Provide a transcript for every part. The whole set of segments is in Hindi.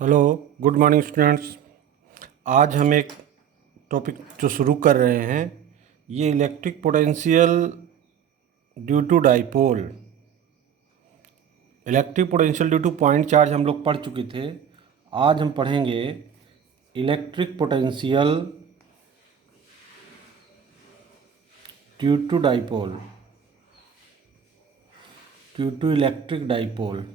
Hello, good morning students. आज हम एक टॉपिक जो शुरू कर रहे हैं, ये electric potential due to dipole. Electric potential due to point charge हम लोग पढ़ चुके थे। आज हम पढ़ेंगे electric potential due to dipole, due to electric dipole.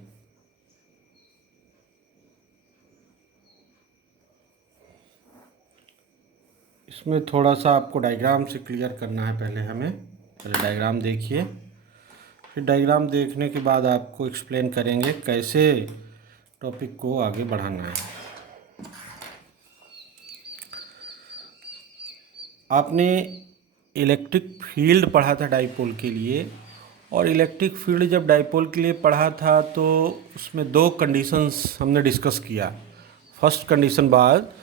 इसमें थोड़ा सा आपको डायग्राम से क्लियर करना है। पहले डायग्राम देखिए, फिर डायग्राम देखने के बाद आपको एक्सप्लेन करेंगे कैसे टॉपिक को आगे बढ़ाना है। आपने इलेक्ट्रिक फील्ड पढ़ा था डाइपोल के लिए, और इलेक्ट्रिक फील्ड जब डाइपोल के लिए पढ़ा था तो उसमें दो कंडीशंस हमने डिस्कस किया। फर्स्ट कंडीशन बाद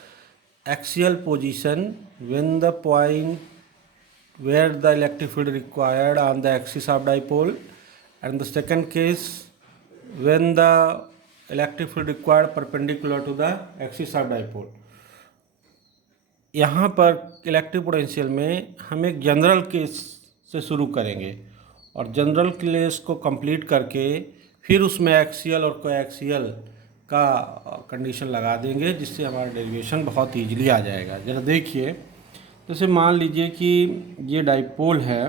axial position when the point where the electric field required on the axis of dipole, and the second case when the electric field required perpendicular to the axis of dipole। यहाँ पर इलेक्ट्रिक पोटेंशियल में हम एक जनरल केस से शुरू करेंगे और जनरल केस को कंप्लीट करके फिर उसमें एक्सियल और कोएक्सियल का कंडीशन लगा देंगे, जिससे हमारा डेरिवेशन बहुत ईजिली आ जाएगा। ज़रा देखिए, जैसे मान लीजिए कि ये डाइपोल है,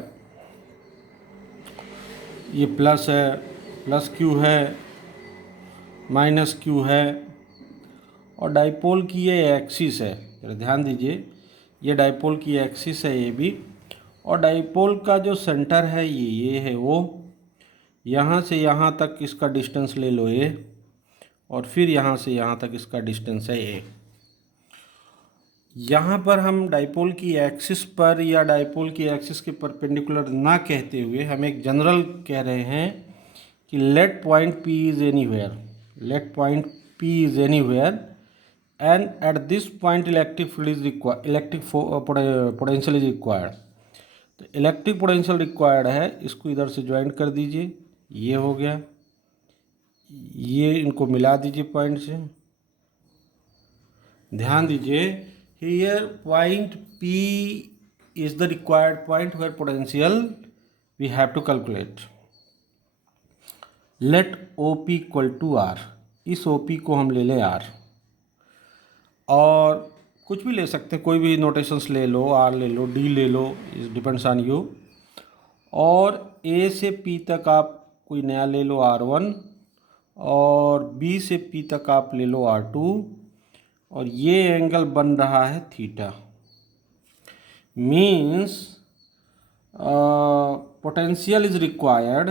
ये प्लस है, प्लस क्यू है, माइनस क्यू है, और डाइपोल की ये एक्सिस है। जरा ध्यान दीजिए, ये डाइपोल की एक्सिस है ये भी, और डाइपोल का जो सेंटर है ये है वो। यहाँ से यहाँ तक इसका डिस्टेंस ले लो ए, और फिर यहाँ से यहाँ तक इसका डिस्टेंस है ए। यहाँ पर हम डाइपोल की एक्सिस पर या डाइपोल की एक्सिस के परपेंडिकुलर ना कहते हुए हम एक जनरल कह रहे हैं कि let point P is anywhere, let point P is anywhere and at this point electric field is required, electric potential is required. तो इलेक्ट्रिक पोटेंशियल रिक्वायर्ड है, इसको इधर से ज्वाइन कर दीजिए, ये हो गया, ये इनको मिला दीजिए पॉइंट से। ध्यान दीजिए, here point P is the required point where potential we have to calculate। let OP equal to R, इस OP को हम ले लें R, और कुछ भी ले सकते हैं, कोई भी नोटेशंस ले लो, R ले लो, D ले लो, इट डिपेंड्स ऑन यू। और A से P तक आप कोई नया ले लो R1, और B से P तक आप ले लो R2, और ये एंगल बन रहा है theta. Means potential is required,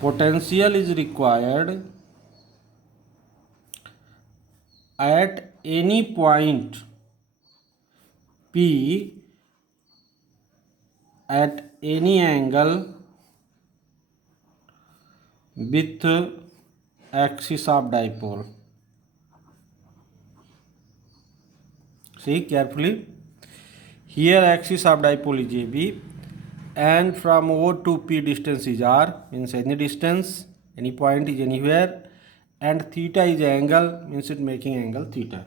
potential is required at any point P at any angle with axis of dipole. See carefully, here axis of dipole is AB and from O to P distance is R, means any distance, any point is anywhere, and theta is angle, means it making angle theta।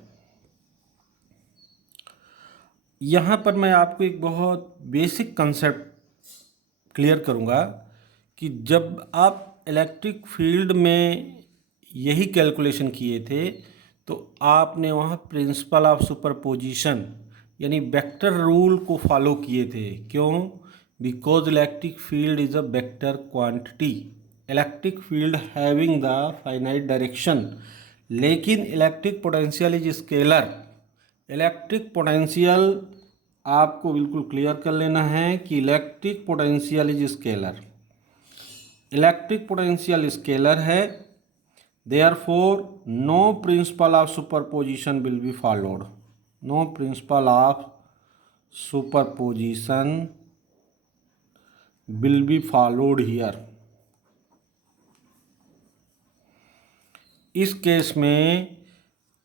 यहाँ पर मैं आपको एक बहुत बेसिक कंसेप्ट क्लियर करूँगा कि जब आप इलेक्ट्रिक फील्ड में यही कैलकुलेशन किए थे तो आपने वहाँ प्रिंसिपल ऑफ सुपरपोजिशन यानी वेक्टर रूल को फॉलो किए थे। क्यों? Because electric field is a vector quantity, electric field having the finite direction, लेकिन electric potential is scalar. Electric potential आपको बिल्कुल क्लियर कर लेना है कि electric potential is scalar, electric potential scalar है। Therefore, no principle of superposition will be followed. No principle of superposition will be followed here। इस केस में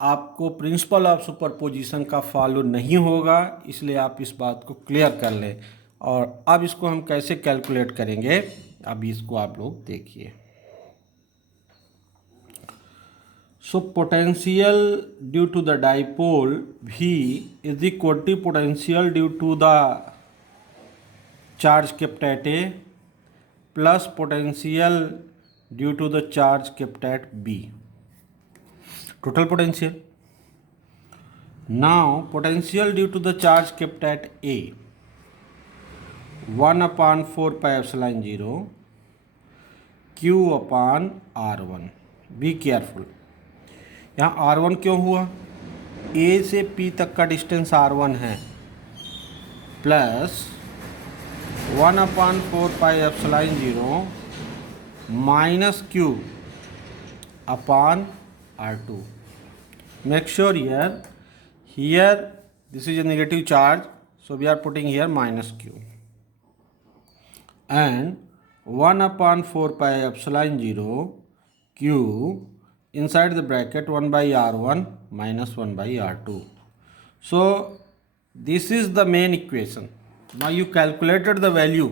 आपको प्रिंसिपल ऑफ सुपरपोजिशन का फॉलो नहीं होगा, इसलिए आप इस बात को क्लियर कर लें। और अब इसको हम कैसे कैलकुलेट करेंगे, अभी इसको आप लोग देखिए। So potential due to the dipole V is equal to potential due to the charge kept at A plus potential due to the charge kept at B. Total potential. Now potential due to the charge kept at A 1/4 pi epsilon 0 Q upon R1. Be careful. यहाँ R1 क्यों हुआ? A से P तक का डिस्टेंस R1 है plus 1/4 pi epsilon 0 minus Q upon R2. Make sure here this is a negative charge, so we are putting here minus Q, and 1/4 pi epsilon 0 Q inside the bracket 1 by R1 minus 1 by R2. So this is the main equation. Now you calculated the value,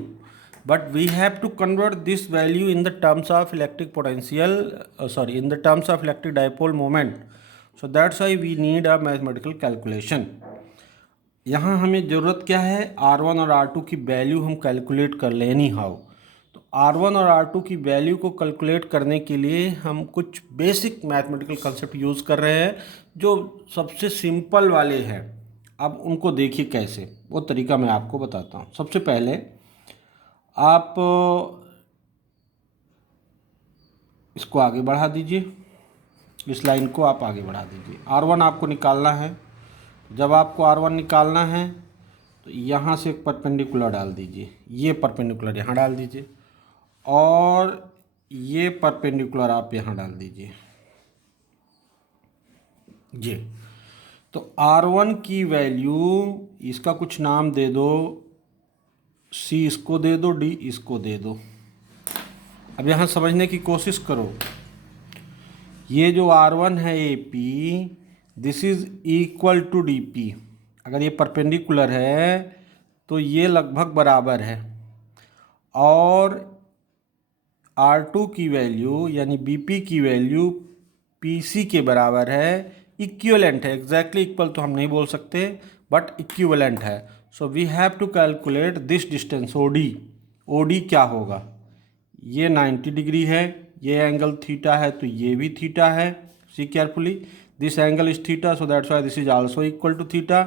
but we have to convert this value in the terms of electric potential, in the terms of electric dipole moment. So that's why we need a mathematical calculation. यहाँ हमें ज़रूरत क्या है? R1 और R2 की वैल्यू हम कैलकुलेट कर लेनी हाउ. तो R1 और R2 की वैल्यू को कैलकुलेट करने के लिए हम कुछ बेसिक मैथमेटिकल कंसेप्ट यूज़ कर रहे हैं जो सबसे सिंपल वाले हैं. अब उनको देखिए कैसे, वो तरीका मैं आपको बताता हूँ. सबसे पहले आप इसको आगे बढ़ा दीजिए, इस लाइन को आप आगे बढ़ा दीजिए. R1 आपको निकालना है. जब आपको R1 निकालना है तो यहाँ से एक परपेंडिकुलर डाल दीजिए. ये परपेंडिकुलर यहाँ डाल दीजिए और ये परपेंडिकुलर आप यहाँ डाल दीजिए. जी, तो R1 की वैल्यू, इसका कुछ नाम दे दो, C इसको दे दो, D इसको दे दो. अब यहाँ समझने की कोशिश करो. ये जो R1 है AP, this is equal to DP. अगर ये परपेंडिकुलर है तो ये लगभग बराबर है. और R2 की वैल्यू यानी BP की वैल्यू PC के बराबर है. इक्विवेलेंट है. एग्जैक्टली इक्वल तो हम नहीं बोल सकते, बट इक्विवेलेंट है. So we have to calculate this distance OD. OD क्या होगा? ये 90 डिग्री है, ये एंगल थीटा है, तो ये भी थीटा है. See carefully, this angle is theta, so that's why this is also equal to theta.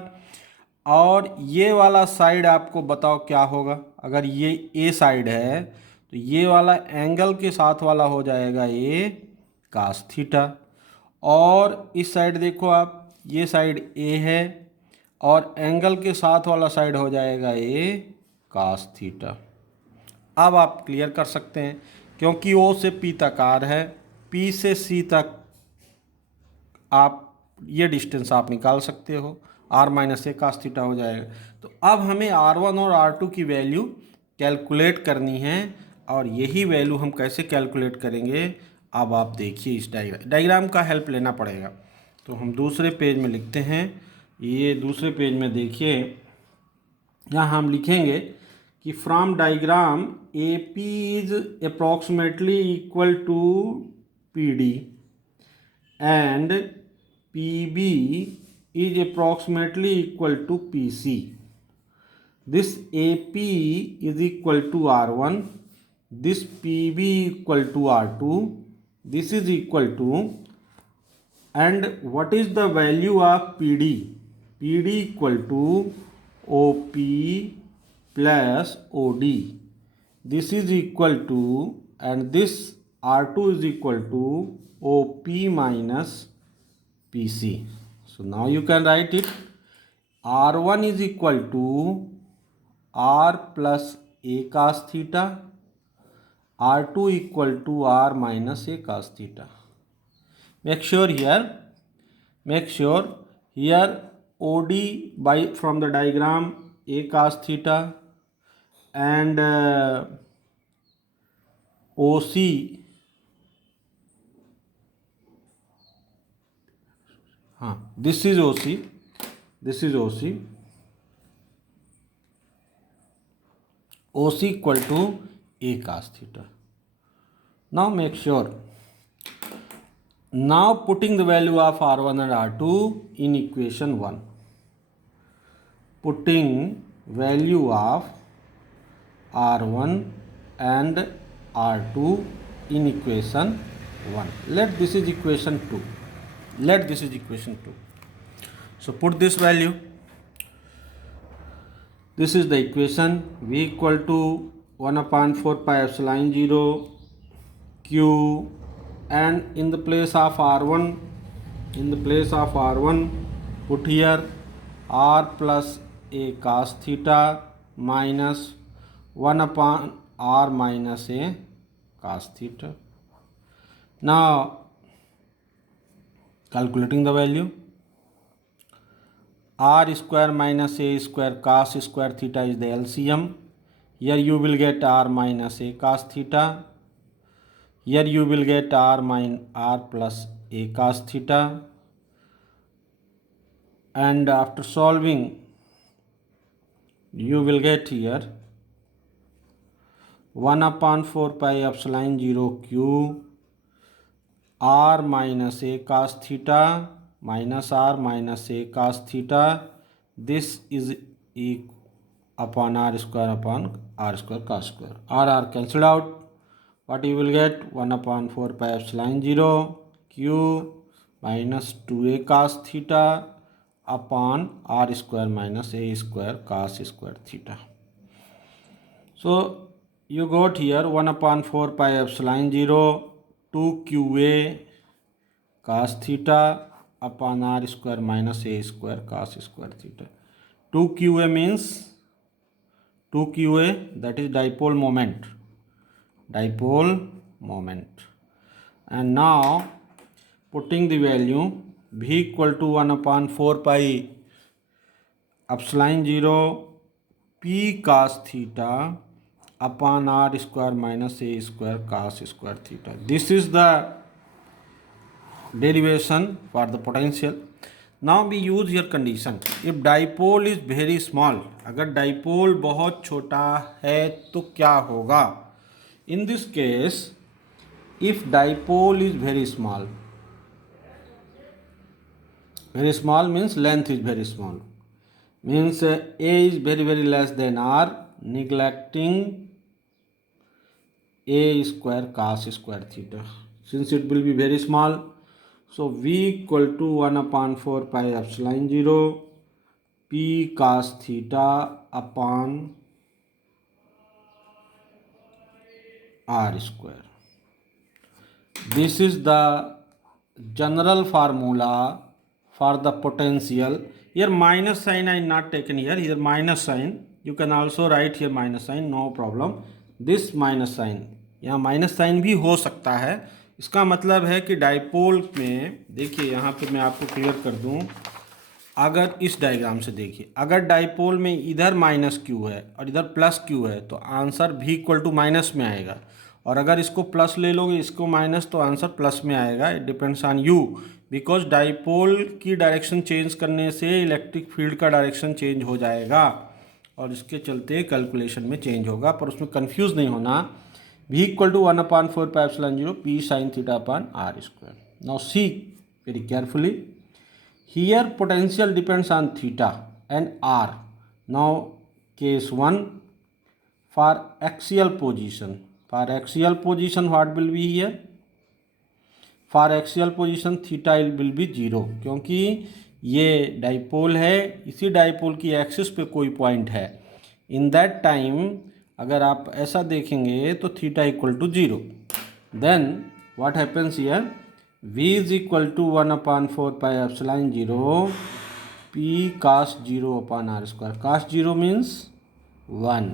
और ये वाला साइड आपको बताओ क्या होगा? अगर ये ए साइड है तो ये वाला एंगल के साथ वाला हो जाएगा ए कास थीटा. और इस साइड देखो आप, ये साइड ए है और एंगल के साथ वाला साइड हो जाएगा ए कास थीटा. अब आप क्लियर कर सकते हैं क्योंकि O से P तक R है, P से C तक आप ये डिस्टेंस आप निकाल सकते हो, R माइनस ए कास थीटा हो जाएगा. तो अब हमें R1 और R2 की वैल्यू कैलकुलेट करनी है. और यही वैल्यू हम कैसे कैलकुलेट करेंगे, अब आप देखिए. इस डायग्राम का हेल्प लेना पड़ेगा. तो हम दूसरे पेज में लिखते हैं. ये दूसरे पेज में देखिए, यहाँ हम लिखेंगे कि from diagram AP is approximately equal to PD and PB is approximately equal to PC. This AP is equal to R1, this PB equal to R2, this is equal to, and what is the value of PD? PD equal to OP plus OD. This is equal to, and this R2 is equal to OP minus PC. So now you can write it. R1 is equal to R plus A cos theta. R2 equal to R minus A cos theta. Make sure here OD by from the diagram A cos theta and OC this is OC, this is OC. OC equal to A cos theta. Now make sure Now putting the value of R1 and R2 in equation 1. Putting value of R1 and R2 in equation 1. Let this is equation 2. Let this is equation 2. So put this value. This is the equation. V equal to 1 upon 4 pi epsilon 0 Q, and in the place of R1, put here R plus a cos theta minus 1 upon R minus a cos theta. Now calculating the value, R square minus a square cos square theta is the LCM. Here you will get R minus a cos theta. Here you will get R plus a cos theta, and after solving you will get here 1 upon 4 pi epsilon 0 q R minus a cos theta minus R minus a cos theta. This is e upon R square cos square. R cancelled out. What you will get? 1 upon 4 pi epsilon 0 q minus 2a cos theta upon R square minus a square cos square theta. So you got here 1 upon 4 pi epsilon 0 2qa cos theta upon R square minus a square cos square theta. 2qa means 2qa, that is dipole moment. And now putting the value v equal to 1 upon 4 pi epsilon 0 p cos theta upon R square minus a square cos square theta. This is the derivation for the potential. Now we use here condition. If dipole is very small, अगर dipole बहुत छोटा है तो क्या होगा? In this case, if dipole is very small means length is very small, means A is very less than R, neglecting a square cos square theta, since it will be very small. So V equal to 1 upon 4 pi epsilon 0 p cos theta upon R square. This is the general formula for the potential. Here minus sign I not taken here. Here minus sign. You can also write here minus sign, no problem. This minus sign, यहाँ माइनस साइन भी हो सकता है. इसका मतलब है कि डाइपोल में देखिए, यहाँ पे मैं आपको क्लियर कर दूँ. अगर इस डायग्राम से देखिए, अगर डाइपोल में इधर माइनस क्यू है और इधर प्लस क्यू है तो आंसर भी इक्वल टू माइनस में आएगा. और अगर इसको प्लस ले लोगे, इसको माइनस, तो आंसर प्लस में आएगा. It depends on you, because dipole की डायरेक्शन चेंज करने से इलेक्ट्रिक फील्ड का डायरेक्शन चेंज हो जाएगा और इसके चलते कैलकुलेशन में चेंज होगा. पर उसमें कंफ्यूज नहीं होना. v equal to 1 upon 4 pi epsilon 0 p sin theta upon r square. Now see very carefully. Here potential depends on theta and r. Now case 1, for axial position. For axial position what will be here? For axial position theta will be 0, क्योंकि ये डाइपोल है, इसी डाइपोल की एक्सिस पे कोई पॉइंट है. इन दैट टाइम अगर आप ऐसा देखेंगे तो theta equal to 0. Then what happens here? v is equal to 1 upon 4 pi epsilon 0 p cos 0 upon r square. Cos 0 means 1.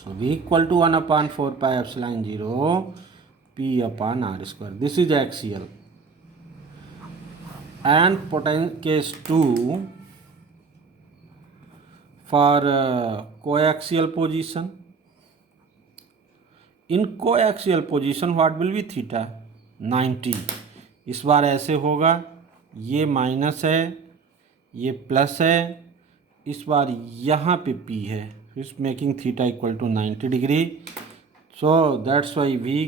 So v equal to 1 upon 4 pi epsilon 0 p upon r square. This is axial. And case 2, for coaxial position. In coaxial position what will be theta? 90. इस बार ऐसे होगा, ये माइनस है, ये प्लस है, इस बार यहाँ पे p है, is making theta equal to 90 degree. So that's why v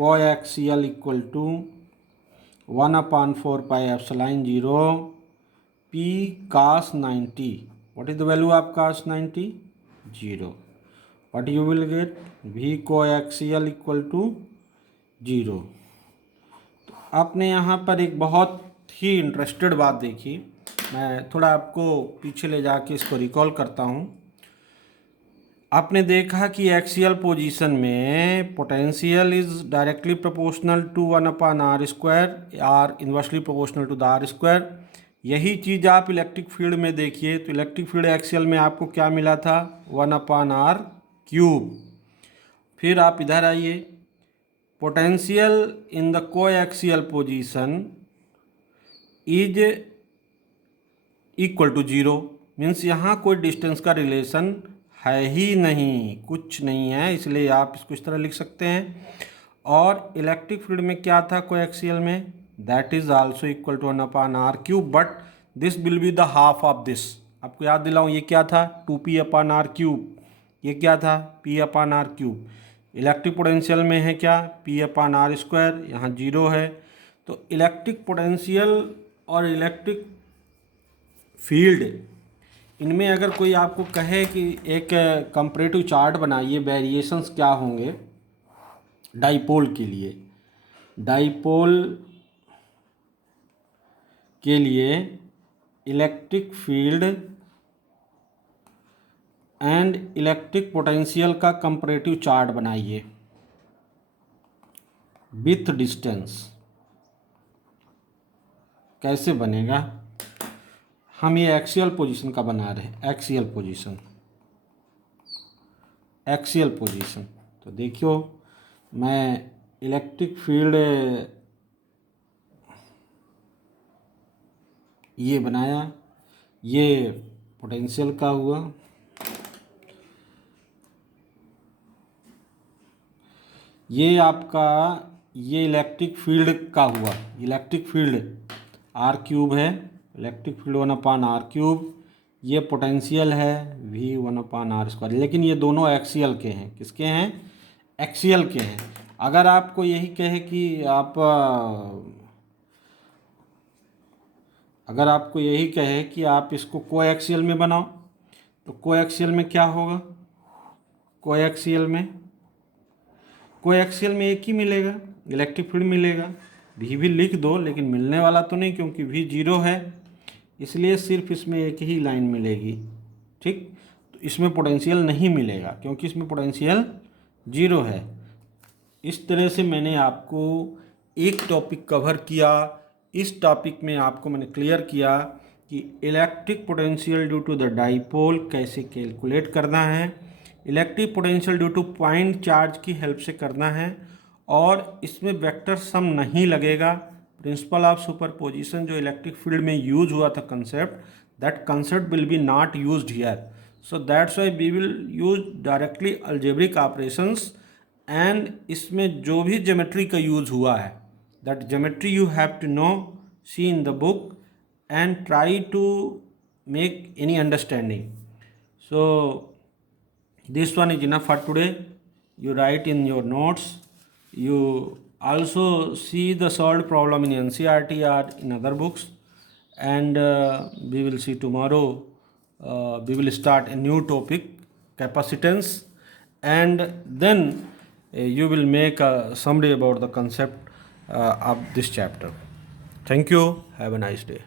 coaxial equal to 1/4 pi epsilon 0 P cos 90. What is the value of cos 90? 0. What you will get? V coaxial equal to 0. आपने यहाँ पर एक बहुत ही इंटरेस्टेड बात देखी। मैं थोड़ा आपको पीछे ले जाके इसको रिकॉल करता हूँ। आपने देखा कि एक्सियल पोजीशन में potential is directly proportional to 1/r² or inversely proportional to the r²। यही चीज़ आप इलेक्ट्रिक फील्ड में देखिए तो इलेक्ट्रिक फील्ड एक्सियल में आपको क्या मिला था? 1/r³। फिर आप इधर आइए, potential in the coaxial position is equal to 0। Means यहाँ कोई डिस्टेंस का रिलेशन है ही नहीं, कुछ नहीं है, इसलिए आप इसको इस तरह लिख सकते हैं। और इलेक्ट्रिक फील्ड में क्या था कोएक्सियल में? That is also equal to 1/r³, but this will be the half of this. आपको याद दिलाऊं, ये क्या था? 2p/r³। ये क्या था? p/r³। इलेक्ट्रिक पोटेंशियल में है क्या? p/r²। यहाँ 0 है। तो इलेक्ट्रिक पोटेंशियल और इलेक्ट्रिक फील्ड, इनमें अगर कोई आपको कहे कि एक कंपैरेटिव चार्ट बनाइए, वेरिएशंस क्या होंगे डाइपोल के लिए। डाइपोल के लिए electric field and electric potential का कंपैरेटिव चार्ट बनाइए विथ डिस्टेंस। कैसे बनेगा? हम ये एक्सियल पोजीशन का बना रहे हैं, एक्सियल पोजीशन। तो देखियो, मैं इलेक्ट्रिक फील्ड ये बनाया, ये पोटेंशियल का हुआ, ये आपका ये इलेक्ट्रिक फील्ड का हुआ। इलेक्ट्रिक फील्ड r³ है, इलेक्ट्रिक फील्ड 1/r³। ये पोटेंशियल है v 1/r²। लेकिन ये दोनों एक्सियल के हैं। किसके हैं? एक्सियल के हैं। अगर आपको यही कहे कि अगर आपको यही कहे कि आप इसको कोएक्सियल में बनाओ, तो कोएक्सियल में क्या होगा? कोएक्सियल में एक ही मिलेगा, इलेक्ट्रिक फील्ड मिलेगा। v भी लिख दो, लेकिन मिलने वाला तो नहीं, क्योंकि v 0 है, इसलिए सिर्फ इसमें एक ही लाइन मिलेगी। ठीक, तो इसमें पोटेंशियल नहीं मिलेगा, क्योंकि इसमें पोटेंशियल 0 है। इस तरह से मैंने आपको एक टॉपिक कवर किया। इस टॉपिक में आपको मैंने क्लियर किया कि electric potential due to the dipole कैसे कैलकुलेट करना है, electric potential due to point charge की हेल्प से करना है, और इसमें वेक्टर सम नहीं लगेगा। प्रिंसिपल ऑफ सुपरपोजिशन जो इलेक्ट्रिक फील्ड में यूज हुआ था concept, that concept will be not used here. So that's why we will use directly algebraic operations. And इसमें जो भी ज्योमेट्री का यूज हुआ है, that geometry you have to know, see in the book and try to make any understanding. So this one is enough for today. You write in your notes. You also see the solved problem in NCERT or in other books, and we will see tomorrow. We will start a new topic, capacitance, and then you will make a summary about the concept of this chapter. Thank you. Have a nice day.